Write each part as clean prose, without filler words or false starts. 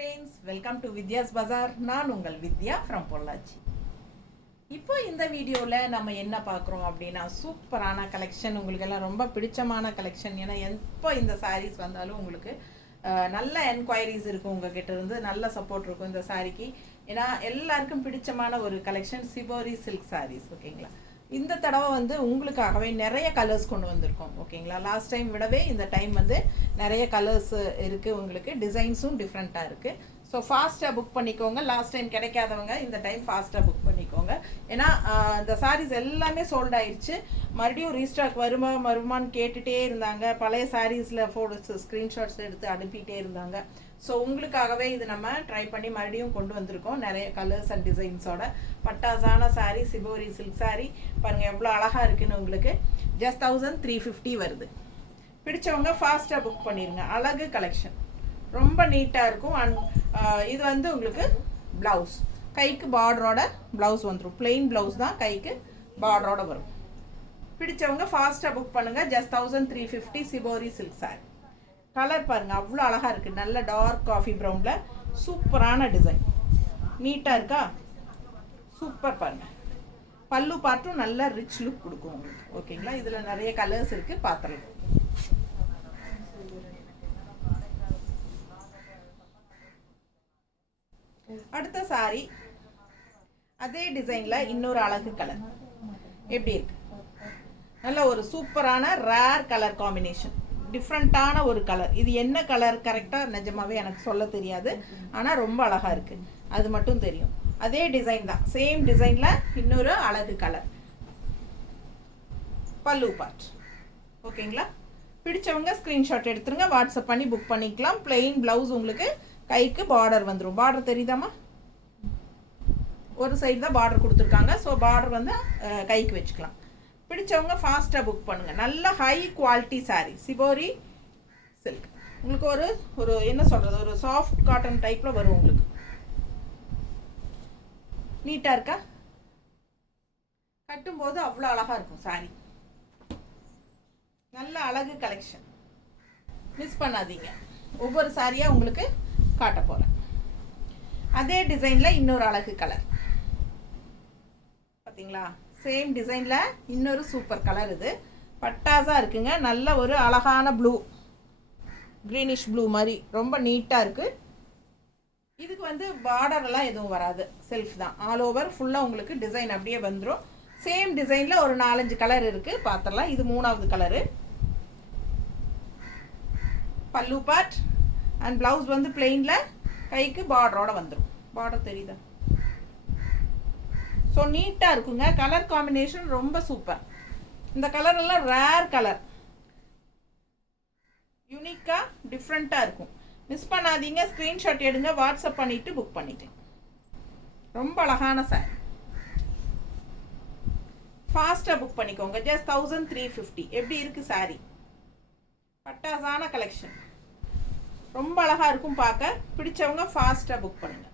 Friends, welcome to Vidya's பஜார். நான் உங்கள் வித்யா from Pollachi. இப்போ இந்த வீடியோவில் நம்ம என்ன பார்க்குறோம் அப்படின்னா, சூப்பரான கலெக்ஷன், உங்களுக்கு எல்லாம் ரொம்ப பிடிச்சமான கலெக்ஷன். ஏன்னா எப்போ இந்த சாரீஸ் வந்தாலும் உங்களுக்கு நல்ல என்கொயரிஸ் இருக்கும், உங்ககிட்ட இருந்து நல்ல சப்போர்ட் இருக்கும் இந்த சாரீக்கு. ஏன்னா எல்லாருக்கும் பிடிச்சமான ஒரு கலெக்ஷன் சிபோரி சில்க் சாரீஸ். ஓகேங்களா, இந்த தடவை வந்து உங்களுக்காகவே நிறைய கலர்ஸ் கொண்டு வந்திருக்கோம். ஓகேங்களா, லாஸ்ட் டைம் விடவே இந்த டைம் வந்து நிறைய கலர்ஸ் இருக்குது, உங்களுக்கு டிசைன்ஸும் டிஃப்ரெண்ட்டாக இருக்குது. ஸோ ஃபாஸ்ட்டாக புக் பண்ணிக்கோங்க. லாஸ்ட் டைம் கிடைக்காதவங்க இந்த டைம் ஃபாஸ்ட்டாக புக் பண்ணிக்கோங்க. ஏன்னா இந்த சாரீஸ் எல்லாமே சோல்ட் ஆயிடுச்சு. மறுபடியும் ரீஸ்டாக் வருமான்னு கேட்டுகிட்டே இருந்தாங்க. பழைய சாரீஸில் ஃபோட்டோஸ் ஸ்க்ரீன்ஷாட்ஸ் எடுத்து அனுப்பிகிட்டே இருந்தாங்க. ஸோ உங்களுக்காகவே இது நம்ம ட்ரை பண்ணி மறுபடியும் கொண்டு வந்திருக்கோம், நிறைய கலர்ஸ் அண்ட் டிசைன்ஸோட. பட்டாசான சாரீ, சிபோரி சில்க் சாரீ பாருங்கள் எவ்வளோ அழகாக இருக்குன்னு. உங்களுக்கு ஜஸ்ட் 1350 வருது. பிடிச்சவங்க ஃபாஸ்ட்டாக புக் பண்ணிடுங்க. அழகு கலெக்ஷன், ரொம்ப நீட்டாக இருக்கும். அண்ட் இது வந்து உங்களுக்கு ப்ளவுஸ், கைக்கு பார்டரோட ப்ளவுஸ் வந்துடும். பிளெயின் ப்ளவுஸ் தான், கைக்கு பார்டரோட வரும். பிடிச்சவங்க ஃபாஸ்ட்டாக புக் பண்ணுங்கள். Just 1350 shibori silk sari. Colour பாருங்கள் அவ்வளோ அழகாக இருக்குது. நல்ல டார்க் காஃபி ப்ரௌனில் சூப்பரான டிசைன், நீட்டாக இருக்கா? சூப்பர். பாருங்கள் பல்லு பார்ட்டும் நல்ல ரிச் லுக் கொடுக்கும் உங்களுக்கு. ஓகேங்களா, இதில் நிறைய கலர்ஸ் இருக்குது, பார்த்துடலாம். அடுத்த சாரி அதே டிசைனில் இன்னொரு அழகு கலர் எப்படி இருக்கு? நல்ல ஒரு சூப்பரான ரேர் கலர் காம்பினேஷன், டிஃப்ரெண்ட்டான ஒரு கலர். இது என்ன கலர் கரெக்டாக நிஜமாவே எனக்கு சொல்ல தெரியாது, ஆனால் ரொம்ப அழகாக இருக்குது, அது மட்டும் தெரியும். அதே டிசைன் தான், சேம் டிசைனில் இன்னொரு அழகு கலர். பல்லு பார்ட். ஓகேங்களா, பிடிச்சவங்க ஸ்க்ரீன்ஷாட் எடுத்துருங்க, வாட்ஸ்அப் பண்ணி புக் பண்ணிக்கலாம். பிளெயின் ப்ளவுஸ், உங்களுக்கு கைக்கு பார்டர் வந்துடும். பார்டர் தெரியுதாம்மா? ஒரு சைடு தான் பார்டர் கொடுத்துருக்காங்க. ஸோ பார்டர் வந்து கைக்கு வச்சுக்கலாம். பிடிச்சவங்க ஃபாஸ்ட்டாக புக் பண்ணுங்கள். நல்ல high quality sari, shibori silk. உங்களுக்கு ஒரு என்ன சொல்கிறது, ஒரு சாஃப்ட் காட்டன் டைப்பில் வரும். உங்களுக்கு நீட்டாக இருக்கா? கட்டும்போது அவ்வளோ அழகாக இருக்கும் சாரீ. நல்ல அழகு கலெக்ஷன், மிஸ் பண்ணாதீங்க. ஒவ்வொரு சாரியாக உங்களுக்கு காட்ட போகிறேன். அதே டிசைனில் இன்னொரு அழகு கலர் பார்த்தீங்களா? சேம் டிசைனில் இன்னொரு சூப்பர் கலர். இது பட்டாஸாக இருக்குங்க. நல்ல ஒரு அழகான ப்ளூ, க்ரீனிஷ் ப்ளூ மாதிரி ரொம்ப நீட்டாக இருக்குது. இதுக்கு வந்து பார்டரெல்லாம் எதுவும் வராது, செல்ஃப் தான். ஆல் ஓவர் ஃபுல்லாக உங்களுக்கு டிசைன் அப்படியே வந்துடும். சேம் டிசைனில் ஒரு 4-5 கலர் இருக்குது, பார்த்துடலாம். இது 3வது கலரு. பல்லு பார்ட் அண்ட் ப்ளவுஸ் வந்து பிளெயினில், கைக்கு பார்டரோட வந்துடும். பார்டர் தெரியுதா? ஸோ நீட்டாக இருக்குங்க. கலர் காம்பினேஷன் ரொம்ப சூப்பர். இந்த கலர் எல்லாம் ரேர் கலர், யூனிக்காக டிஃப்ரெண்ட்டாக இருக்கும். மிஸ் பண்ணாதீங்க. ஸ்க்ரீன்ஷாட் எடுங்க, வாட்ஸ்அப் பண்ணிவிட்டு புக் பண்ணிக்கலாம். ரொம்ப அழகான சாரி, ஃபாஸ்ட்டாக புக் பண்ணிக்கோங்க. ஜஸ்ட் 1350. எப்படி இருக்குது சாரி? பட்டாசான கலெக்ஷன், ரொம்ப அழகாக இருக்கும் பார்க்க. பிடிச்சவங்க ஃபாஸ்ட்டாக புக் பண்ணுங்கள்.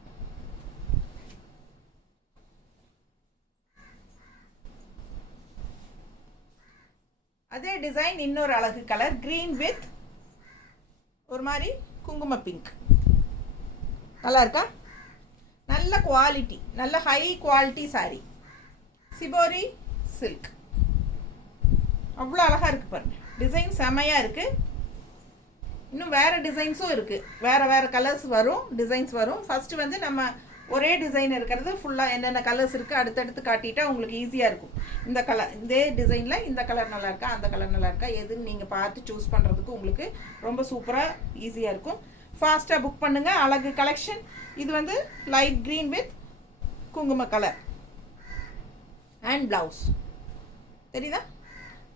அதே டிசைன் இன்னொரு அழகு கலர், கிரீன் வித் ஒரு மாதிரி குங்கும பிங்க். நல்லா இருக்கா? நல்ல குவாலிட்டி, நல்ல high quality sorry, shibori silk. அவ்வளோ அழகாக இருக்குது பாருங்கள். டிசைன் செமையாக இருக்குது. இன்னும் வேறு டிசைன்ஸும் இருக்குது, வேறு கலர்ஸ் வரும், டிசைன்ஸ் வரும். ஃபஸ்ட்டு வந்து நம்ம ஒரே டிசைன் இருக்கிறது ஃபுல்லாக என்னென்ன கலர்ஸ் இருக்குது அடுத்தடுத்து காட்டிட்டா உங்களுக்கு ஈஸியாக இருக்கும். இந்த கலர், இதே டிசைனில் இந்த கலர் நல்லா இருக்கா, அந்த கலர் நல்லா இருக்கா, எதுன்னு நீங்கள் பார்த்து சூஸ் பண்ணுறதுக்கு உங்களுக்கு ரொம்ப சூப்பராக ஈஸியாக இருக்கும். ஃபாஸ்ட்டாக புக் பண்ணுங்கள். அழகு கலெக்ஷன். இது வந்து லைட் க்ரீன் வித் குங்கும கலர் அண்ட் ப்ளவுஸ் தெரியுதா?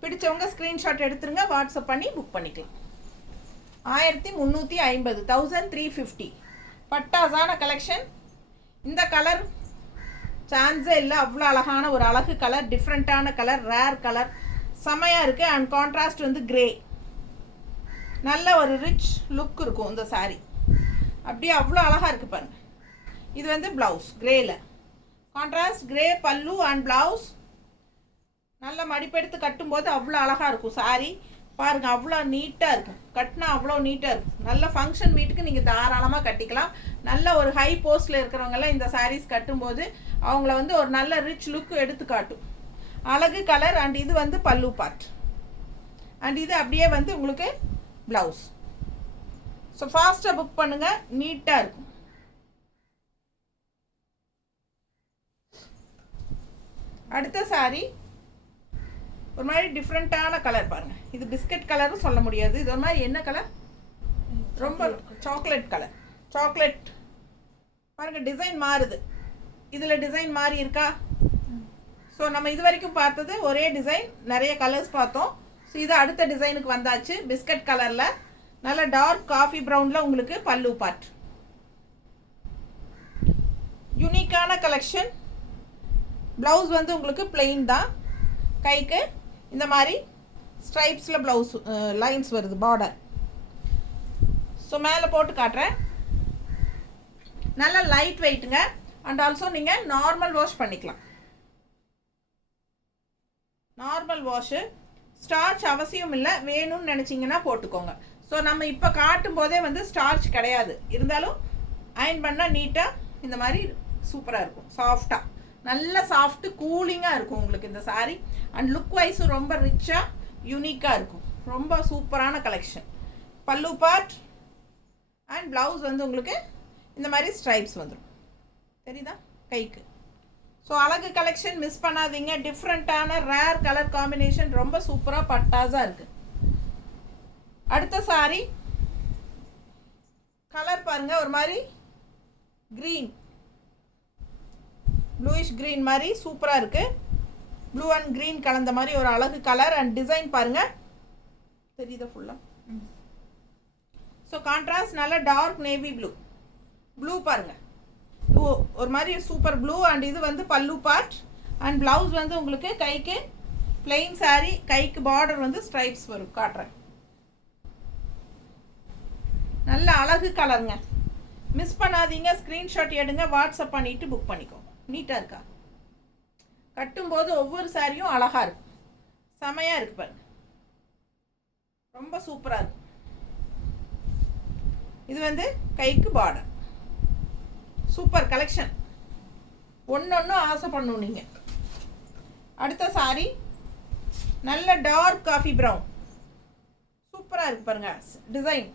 பிடிச்சவங்க ஸ்க்ரீன்ஷாட் எடுத்துருங்க, வாட்ஸ்அப் பண்ணி புக் பண்ணிக்கலாம். 1350, 1350. பட்டாசான கலெக்ஷன். இந்த கலர் சான்ஸே இல்லை, அவ்வளோ அழகான ஒரு அழகு கலர், டிஃப்ரெண்ட்டான கலர், ரேர் கலர், செமையாக இருக்குது. அண்ட் கான்ட்ராஸ்ட் வந்து கிரே, நல்ல ஒரு ரிச் லுக் இருக்கும் இந்த சாரீ. அப்படியே அவ்வளோ அழகாக இருக்குது பாருங்கள். இது வந்து ப்ளவுஸ் கிரேயில், கான்ட்ராஸ்ட் கிரே பல்லு அண்ட் ப்ளவுஸ். நல்ல மடிப்பெடுத்து கட்டும்போது அவ்வளோ அழகாக இருக்கும் சாரீ. பாருங்கள் அவ்வளோ நீட்டாக இருக்கும், கட்டினா அவ்வளோ நீட்டாக இருக்கும். நல்ல ஃபங்க்ஷன் வீட்டுக்கு நீங்கள் தாராளமாக கட்டிக்கலாம். நல்ல ஒரு ஹை போஸ்ட்டில் இருக்கிறவங்கெல்லாம் இந்த சாரீஸ் கட்டும்போது அவங்கள வந்து ஒரு நல்ல ரிச் லுக் எடுத்து காட்டும். அழகு கலர். அண்ட் இது வந்து பல்லு பார்ட், அண்ட் இது அப்படியே வந்து உங்களுக்கு ப்ளவுஸ். ஸோ ஃபாஸ்ட்டாக புக் பண்ணுங்கள், நீட்டாக இருக்கும். அடுத்த சாரீ ஒரு மாதிரி டிஃப்ரெண்ட்டான கலர் பாருங்கள். இது பிஸ்கட் கலரும் சொல்ல முடியாது, இது ஒரு மாதிரி என்ன கலர், ரொம்ப சாக்லேட் கலர். சாக்லேட் பாருங்கள், டிசைன் மாறுது. இதில் டிசைன் மாறி இருக்கா? ஸோ நம்ம இது வரைக்கும் பார்த்தது ஒரே டிசைன், நிறைய கலர்ஸ் பார்த்தோம். ஸோ இது அடுத்த டிசைனுக்கு வந்தாச்சு. பிஸ்கட் கலரில் நல்ல டார்க் காஃபி ப்ரௌனில் உங்களுக்கு பல்லு பார்ட். யூனிக்கான கலெக்ஷன். ப்ளவுஸ் வந்து உங்களுக்கு பிளெயின் தான், கைக்கு இந்த மாதிரி ஸ்ட்ரைப்ஸில் ப்ளவுஸ் லைன்ஸ் வருது, பார்டர். ஸோ மேலே போட்டு காட்டுறேன். நல்ல லைட் வெயிட்டுங்க. அண்ட் ஆல்சோ நீங்கள் நார்மல் வாஷ் பண்ணிக்கலாம். நார்மல் வாஷு, ஸ்டார்ச் அவசியம் இல்லை, வேணும்னு நினச்சிங்கன்னா போட்டுக்கோங்க. ஸோ நம்ம இப்போ காட்டும் போதே வந்து ஸ்டார்ச் கிடையாது, இருந்தாலும் அயன் பண்ணால் நீட்டாக இந்த மாதிரி சூப்பராக இருக்கும். சாஃப்டாக, நல்ல சாஃப்ட்டு கூலிங்காக இருக்கும் உங்களுக்கு இந்த சாரீ. அண்ட் லுக் வைஸும் ரொம்ப ரிச்சாக யூனிக்காக இருக்கும். ரொம்ப சூப்பரான கலெக்ஷன். பல்லு பார்ட் அண்ட் ப்ளவுஸ் வந்து உங்களுக்கு இந்த மாதிரி ஸ்ட்ரைப்ஸ் வந்துடும், தெரியுதா கைக்கு. ஸோ அழகு கலெக்ஷன் மிஸ் பண்ணாதீங்க. டிஃப்ரெண்ட்டான ரேர் கலர் காம்பினேஷன், ரொம்ப சூப்பராக பட்டாஸாக இருக்குது. அடுத்த சாரீ கலர் பாருங்கள், ஒரு மாதிரி க்ரீன், ப்ளூயிஷ் க்ரீன் மாதிரி சூப்பராக இருக்குது. ப்ளூ அண்ட் க்ரீன் கலந்த மாதிரி ஒரு அழகு கலர். அண்ட் டிசைன் பாருங்கள், தெரியுதா ஃபுல்லாக. ஸோ கான்ட்ராஸ்ட் நல்ல டார்க் நேவி ப்ளூ. ப்ளூ பாருங்கள், ஒரு மாதிரி சூப்பர் ப்ளூ. அண்ட் இது வந்து பல்லு பார்ட். அண்ட் ப்ளவுஸ் வந்து உங்களுக்கு கைக்கு பிளெயின் சாரீ, கைக்கு பார்டர் வந்து ஸ்ட்ரைப்ஸ் வரும். காட்டுறேன், நல்ல அழகு கலருங்க. மிஸ் பண்ணாதீங்க, ஸ்க்ரீன்ஷாட் எடுங்க, வாட்ஸ்அப் பண்ணிவிட்டு புக் பண்ணிக்கோங்க. நீட்டாக இருக்கா? கட்டும்போது ஒவ்வொரு சாரியும் அழகாக இருக்கும், செமையாக இருக்கு பாருங்க, ரொம்ப சூப்பராக இருக்கும். இது வந்து கைக்கு பார்டர். சூப்பர் கலெக்ஷன், ஒன்று ஆசைப்படணும் நீங்கள். அடுத்த சாரி நல்ல டார்க் காஃபி ப்ரௌன், சூப்பராக இருக்கு பாருங்க. டிசைன்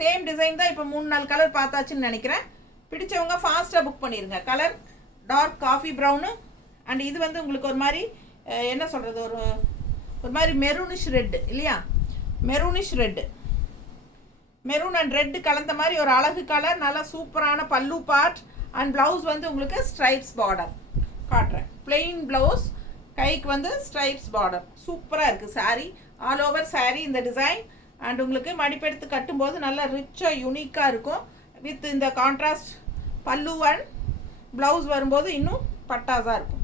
சேம் டிசைன் தான். இப்போ 3-4 கலர் பார்த்தாச்சுன்னு நினைக்கிறேன். பிடிச்சவங்க ஃபாஸ்ட்டாக புக் பண்ணிடுங்க. Colour dark coffee brown. And இது வந்து உங்களுக்கு ஒரு மாதிரி என்ன சொல்கிறது, ஒரு மாதிரி மெரூனிஷ் ரெட்டு இல்லையா, maroonish red, maroon and red கலந்த மாதிரி ஒரு அழகு கலர். நல்லா சூப்பரான பல்லு பார்ட். அண்ட் ப்ளவுஸ் வந்து உங்களுக்கு ஸ்ட்ரைப்ஸ் பார்டர். காட்டுறேன், பிளெயின் ப்ளவுஸ், கைக்கு வந்து ஸ்ட்ரைப்ஸ் பார்டர். சூப்பராக இருக்குது சாரீ, ஆல் ஓவர் சாரீ இந்த டிசைன். அண்ட் உங்களுக்கு மடிப்பெடுத்து கட்டும்போது நல்லா ரிச்சாக யூனிக்காக இருக்கும். வித் இந்த கான்ட்ராஸ்ட் பல்லு அண்ட் ப்ளவுஸ் வரும்போது இன்னும் பட்டாஸாக இருக்கும்.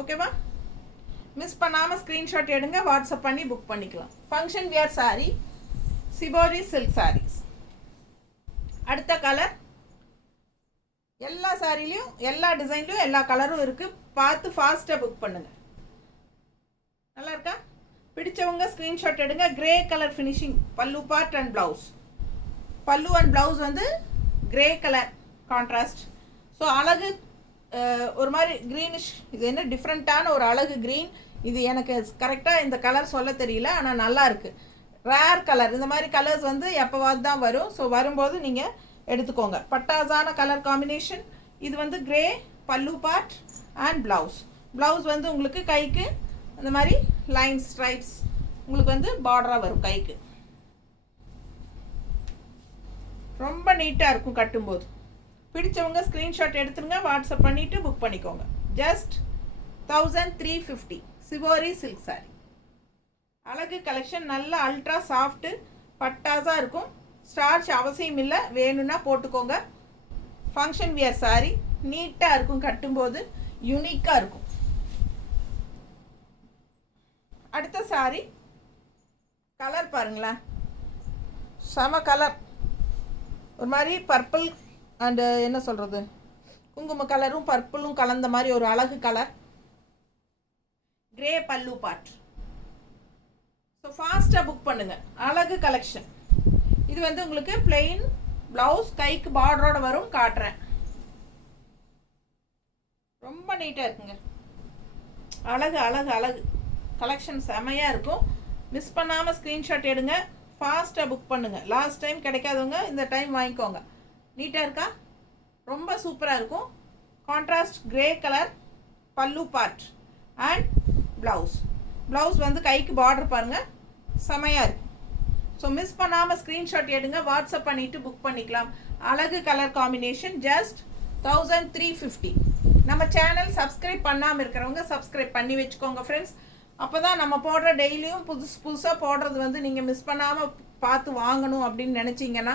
ஓகேவா? மிஸ் பண்ணாமல் ஸ்க்ரீன்ஷாட் எடுங்க, வாட்ஸ்அப் பண்ணி புக் பண்ணிக்கலாம். Function wear sari, shibori silk saris. அடுத்த கலர், எல்லா சாரிலையும் எல்லா டிசைன்லையும் எல்லா கலரும் இருக்குது. பார்த்து ஃபாஸ்ட்டாக புக் பண்ணுங்கள். நல்லா இருக்கா? பிடிச்சவங்க ஸ்க்ரீன்ஷாட் எடுங்க. கிரே கலர் ஃபினிஷிங் பல்லு பார்ட் அண்ட் ப்ளவுஸ். பல்லு அண்ட் ப்ளவுஸ் வந்து கிரே கலர் கான்ட்ராஸ்ட். ஸோ அழகு ஒரு மாதிரி க்ரீனிஷ். இது என்ன டிஃப்ரெண்ட்டான ஒரு அழகு க்ரீன். இது எனக்கு கரெக்டாக இந்த கலர் சொல்ல தெரியல, ஆனால் நல்லா இருக்குது. Rare colour. இந்த மாதிரி கலர்ஸ் வந்து எப்போவாது தான் வரும். ஸோ வரும்போது நீங்கள் எடுத்துக்கோங்க. பட்டாசான கலர் காம்பினேஷன். இது வந்து கிரே பல்லு பார்ட் அண்ட் ப்ளவுஸ். ப்ளவுஸ் வந்து உங்களுக்கு கைக்கு அந்த மாதிரி லைன்ஸ் ஸ்ட்ரைப்ஸ் உங்களுக்கு வந்து பார்டராக வரும் கைக்கு. ரொம்ப நீட்டாக இருக்கும் கட்டும்போது. பிடிச்சவங்க ஸ்க்ரீன்ஷாட் எடுத்துருங்க, வாட்ஸ்அப் பண்ணிவிட்டு புக் பண்ணிக்கோங்க. Just 1350 shibori silk sorry. அழகு கலெக்ஷன். நல்ல அல்ட்ரா சாஃப்ட்டு பட்டாஸாக இருக்கும். ஸ்டார்ச் அவசியம் இல்லை, வேணும்னா போட்டுக்கோங்க. ஃபங்க்ஷன் வியர் சாரி, நீட்டாக இருக்கும், கட்டும்போது யூனிக்காக இருக்கும். அடுத்த சாரி கலர் பாருங்களேன், செம கலர். ஒரு மாதிரி பர்பிள் அண்டு என்ன சொல்கிறது, குங்கும கலரும் பர்பிளும் கலந்த மாதிரி ஒரு அழகு கலர். கிரே பல்லு பார்ட். ஸோ ஃபாஸ்ட்டாக புக் பண்ணுங்கள். அழகு கலெக்ஷன். இது வந்து உங்களுக்கு பிளெயின் ப்ளவுஸ், கைக்கு பார்டரோட வரும். காட்டுறேன். ரொம்ப நீட்டாக இருக்குங்க. அழகு அழகு அழகு கலெக்ஷன் செமையாக இருக்கும். மிஸ் பண்ணாமல் ஸ்க்ரீன்ஷாட் எடுங்க. ஃபாஸ்ட்டாக புக் பண்ணுங்கள். லாஸ்ட் டைம் கிடைக்காதவங்க இந்த டைம் வாங்கிக்கோங்க. நீட்டாக இருக்கா? ரொம்ப சூப்பராக இருக்கும். கான்ட்ராஸ்ட் கிரே கலர் பல்லு பார்ட் அண்ட் ப்ளவுஸ். ப்ளவுஸ் வந்து கைக்கு பார்டர் பாருங்கள், செமையாக இருக்கும். ஸோ மிஸ் பண்ணாமல் ஸ்க்ரீன்ஷாட் எடுங்க. வாட்ஸ்அப் பண்ணிவிட்டு புக் பண்ணிக்கலாம். அழகு கலர் காம்பினேஷன். ஜஸ்ட் 1350. நம்ம சேனல் சப்ஸ்கிரைப் பண்ணாமல் இருக்கிறவங்க சப்ஸ்கிரைப் பண்ணி வச்சுக்கோங்க ஃப்ரெண்ட்ஸ். அப்போ தான் நம்ம போடுற டெய்லியும் புதுசாக போடுறது வந்து நீங்கள் மிஸ் பண்ணாமல் பார்த்து வாங்கணும் அப்படின்னு நினச்சிங்கன்னா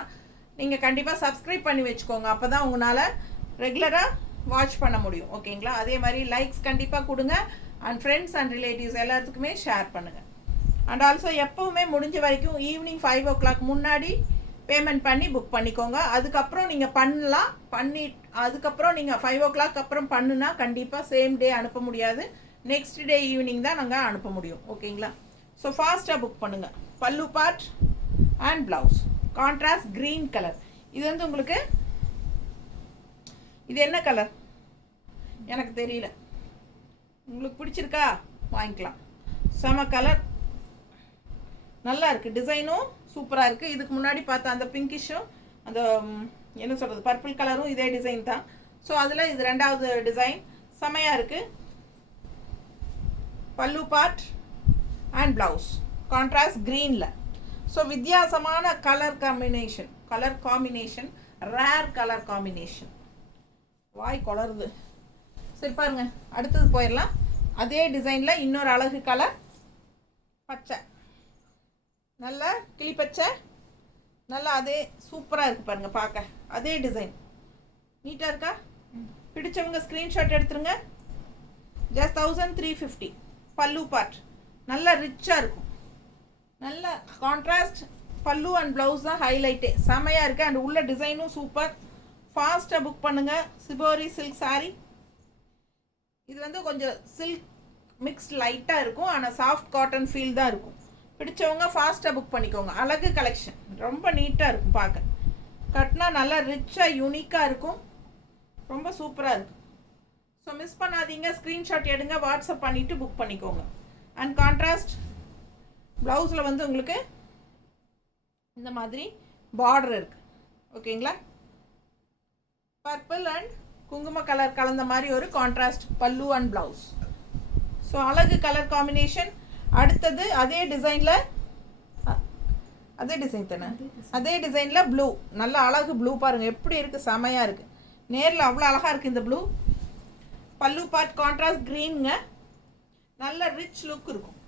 நீங்கள் கண்டிப்பாக சப்ஸ்கிரைப் பண்ணி வச்சுக்கோங்க. அப்போ தான் உங்களால் ரெகுலராக வாட்ச் பண்ண முடியும். ஓகேங்களா? அதே மாதிரி லைக்ஸ் கண்டிப்பாக கொடுங்க. அண்ட் ஃப்ரெண்ட்ஸ் அண்ட் ரிலேட்டிவ்ஸ் எல்லாத்துக்குமே ஷேர் பண்ணுங்கள். அண்ட் ஆல்சோ எப்போவுமே முடிஞ்ச வரைக்கும் ஈவினிங் 5 o'clock முன்னாடி பேமெண்ட் பண்ணி புக் பண்ணிக்கோங்க. அதுக்கப்புறம் நீங்கள் பண்ணலாம். அதுக்கப்புறம் நீங்கள் 5 o'clock அப்புறம் பண்ணுனா கண்டிப்பாக சேம் டே அனுப்ப முடியாது. நெக்ஸ்ட் டே ஈவினிங் தான் நாங்கள் அனுப்ப முடியும். ஓகேங்களா? ஸோ ஃபாஸ்ட்டாக புக் பண்ணுங்கள். பல்லு part and blouse contrast green colour. இது வந்து உங்களுக்கு இது என்ன கலர் எனக்கு தெரியல. உங்களுக்கு பிடிச்சிருக்கா? வாங்கிக்கலாம். செம கலர், நல்லா இருக்குது. டிசைனும் சூப்பராக இருக்குது. இதுக்கு முன்னாடி பார்த்தா அந்த பிங்கிஷும் அந்த என்ன சொல்கிறது பர்பிள் கலரும் இதே டிசைன் தான். ஸோ அதில் இது ரெண்டாவது டிசைன். செமையாக இருக்குது. பல்லு பார்ட் அண்ட் ப்ளவுஸ் கான்ட்ராஸ்ட் க்ரீனில். ஸோ வித்தியாசமான colour combination rare colour combination. வாய் கொளருது. சரி பாருங்க, அடுத்தது போயிடலாம். அதே டிசைனில் இன்னொரு அழகு கலர் பச்சை, நல்லா கிளிப்பச்சை, நல்லா அதே சூப்பராக இருக்குது பாருங்கள் பார்க்க. அதே டிசைன் நீட்டாக இருக்கா? பிடிச்சவங்க ஸ்க்ரீன்ஷாட் எடுத்துருங்க. ஜஸ்ட் 1350. பல்லு பார்ட் நல்லா ரிச்சாக இருக்கும். நல்ல கான்ட்ராஸ்ட் பல்லு அண்ட் ப்ளவுஸ் தான் ஹைலைட்டே. செமையாக இருக்குது. அண்ட் உள்ள டிசைனும் சூப்பர். ஃபாஸ்ட்டாக புக் பண்ணுங்கள். Shibori silk sari. இது வந்து கொஞ்சம் சில்க் மிக்ஸ்ட் லைட்டாக இருக்கும். ஆனால் சாஃப்ட் காட்டன் ஃபீல் தான் இருக்கும். பிடிச்சவங்க ஃபாஸ்ட்டாக புக் பண்ணிக்கோங்க. அழகு கலெக்ஷன். ரொம்ப நீட்டாக இருக்கும் பார்க்க. கட்டினா நல்லா ரிச்சாக யூனிக்காக இருக்கும். ரொம்ப சூப்பராக இருக்கும். ஸோ மிஸ் பண்ணாதீங்க. ஸ்க்ரீன்ஷாட் எடுங்க. வாட்ஸ்அப் பண்ணிவிட்டு புக் பண்ணிக்கோங்க. அண்ட் கான்ட்ராஸ்ட் ப்ளவுஸில் வந்து உங்களுக்கு இந்த மாதிரி பார்டர் இருக்குது. ஓகேங்களா? பர்பிள் அண்ட் குங்கும கலர் கலந்த மாதிரி ஒரு கான்ட்ராஸ்ட் பல்லு அண்ட் ப்ளவுஸ். ஸோ அழகு கலர் காம்பினேஷன். அடுத்தது அதே டிசைனில் அதே டிசைன் தானே, அதே டிசைனில் ப்ளூ. நல்ல அழகு ப்ளூ பாருங்கள் எப்படி இருக்குது. செமையாக இருக்குது. நேரில் அவ்வளோ அழகாக இருக்குது இந்த ப்ளூ. பல்லு பார்ட் கான்ட்ராஸ்ட் க்ரீனுங்க. நல்ல ரிச் லுக் இருக்கும்.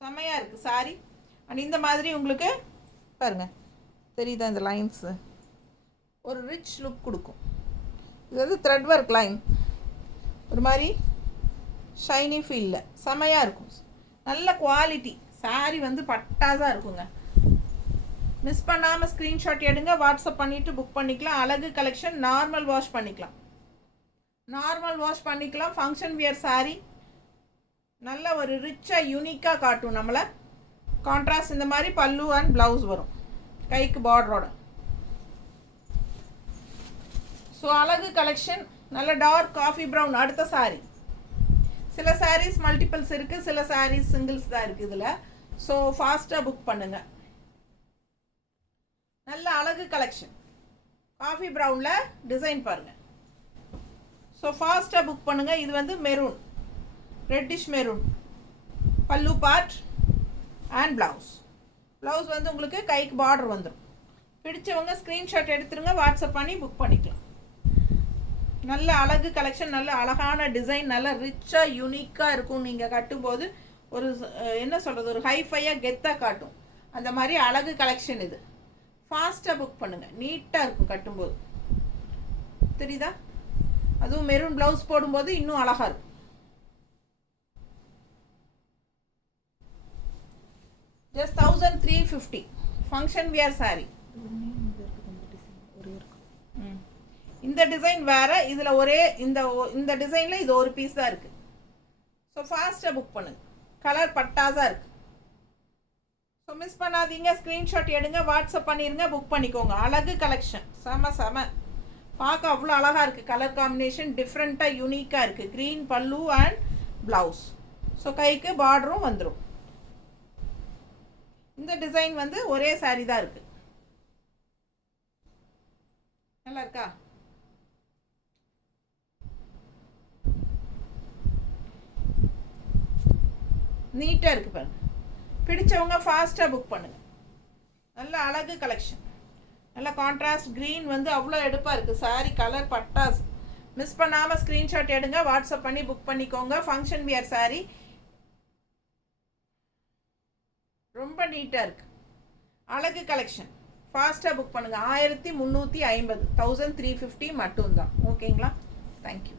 செமையாக இருக்குது சாரி. அண்ட் இந்த மாதிரி உங்களுக்கு பாருங்கள் தெரியுதா இந்த லைன்ஸு, ஒரு ரிச் லுக் கொடுக்கும். இது வந்து த்ரெட் ஒர்க் லைன், ஒரு மாதிரி ஷைனி ஃபீலில் செமையாக இருக்கும். நல்ல குவாலிட்டி சாரி வந்து பட்டாசாக இருக்குங்க. மிஸ் பண்ணாமல் ஸ்க்ரீன்ஷாட் எடுங்க. வாட்ஸ்அப் பண்ணிவிட்டு புக் பண்ணிக்கலாம். அழகு கலெக்ஷன். நார்மல் வாஷ் பண்ணிக்கலாம். Function wear sorry. நல்ல ஒரு ரிச்சாக யூனிக்காக காட்டும் நம்மளை. கான்ட்ராஸ்ட் இந்த மாதிரி பல்லு அண்ட் ப்ளவுஸ் வரும் கைக்கு பார்டரோட. ஸோ அழகு கலெக்ஷன். நல்ல டார்க் காஃபி ப்ரௌன். அடுத்த சாரீ. சில சாரீஸ் மல்டிபிள்ஸ் இருக்குது, சில சாரீஸ் சிங்கிள்ஸ் தான் இருக்குது இதில். ஸோ ஃபாஸ்ட்டாக புக் பண்ணுங்கள். நல்ல அழகு கலெக்ஷன். காஃபி ப்ரௌனில் டிசைன் பாருங்கள். ஸோ ஃபாஸ்ட்டாக புக் பண்ணுங்கள். இது வந்து மெரூன், ரெட்டிஷ் மெரூன். பல்லு பார்ட் அண்ட் ப்ளவுஸ் வந்து உங்களுக்கு கைக்கு பார்டர் வந்துடும். பிடிச்சவங்க ஸ்க்ரீன்ஷாட் எடுத்துருங்க. வாட்ஸ்அப் பண்ணி புக் பண்ணிக்கலாம். நல்ல அழகு கலெக்ஷன். நல்ல அழகான டிசைன். நல்ல ரிச்சாக யூனிக்காக இருக்கும். நீங்கள் கட்டும்போது ஒரு என்ன சொல்கிறது ஒரு ஹைஃபையாக கெத்தாக காட்டும். அந்த மாதிரி அழகு கலெக்ஷன் இது. ஃபாஸ்ட்டாக புக் பண்ணுங்கள். நீட்டாக இருக்கும் கட்டும்போது. தெரியுதா? அதுவும் மெரூன் ப்ளவுஸ் போடும்போது இன்னும் அழகாக இருக்கும். ஜஸ்ட் 1350. Function wear sorry. இந்த டிசைன் வேறு. இதில் ஒரே இந்த டிசைனில் இது ஒரு பீஸ் தான் இருக்குது. ஸோ ஃபாஸ்ட்டாக புக் பண்ணுங்கள். கலர் பட்டாசாக இருக்குது. ஸோ மிஸ் பண்ணாதீங்க, ஸ்க்ரீன்ஷாட் எடுங்க, வாட்ஸ்அப் பண்ணிடுங்க, புக் பண்ணிக்கோங்க. அழகு கலெக்ஷன், செம செம. பார்க்க அவ்வளோ அழகாக இருக்குது. கலர் காம்பினேஷன் டிஃப்ரெண்ட்டாக யூனிக்காக இருக்குது. க்ரீன் பல்லு அண்ட் ப்ளவுஸ். ஸோ கைக்கு பார்டரும் வந்துடும். இந்த டிசைன் வந்து ஒரே சாரீ தான் இருக்குது. நல்லா இருக்கா? நீட்டாக இருக்குது பாருங்க. பிடிச்சவங்க ஃபாஸ்ட்டாக புக் பண்ணுங்கள். நல்ல அழகு கலெக்ஷன். நல்ல கான்ட்ராஸ்ட் க்ரீன் வந்து அவ்வளோ எடுப்பாக இருக்குது. சாரீ கலர் பட்டாஸ். மிஸ் பண்ணாமல் ஸ்க்ரீன்ஷாட் எடுங்க, வாட்ஸ்அப் பண்ணி புக் பண்ணிக்கோங்க. ஃபங்க்ஷன் வியர் சாரீ ரொம்ப நீட்டாக இருக்குது. அழகு கலெக்ஷன். ஃபாஸ்ட்டாக புக் பண்ணுங்கள். 1350, 1350 மட்டும்தான். ஓகேங்களா? தேங்க்யூ.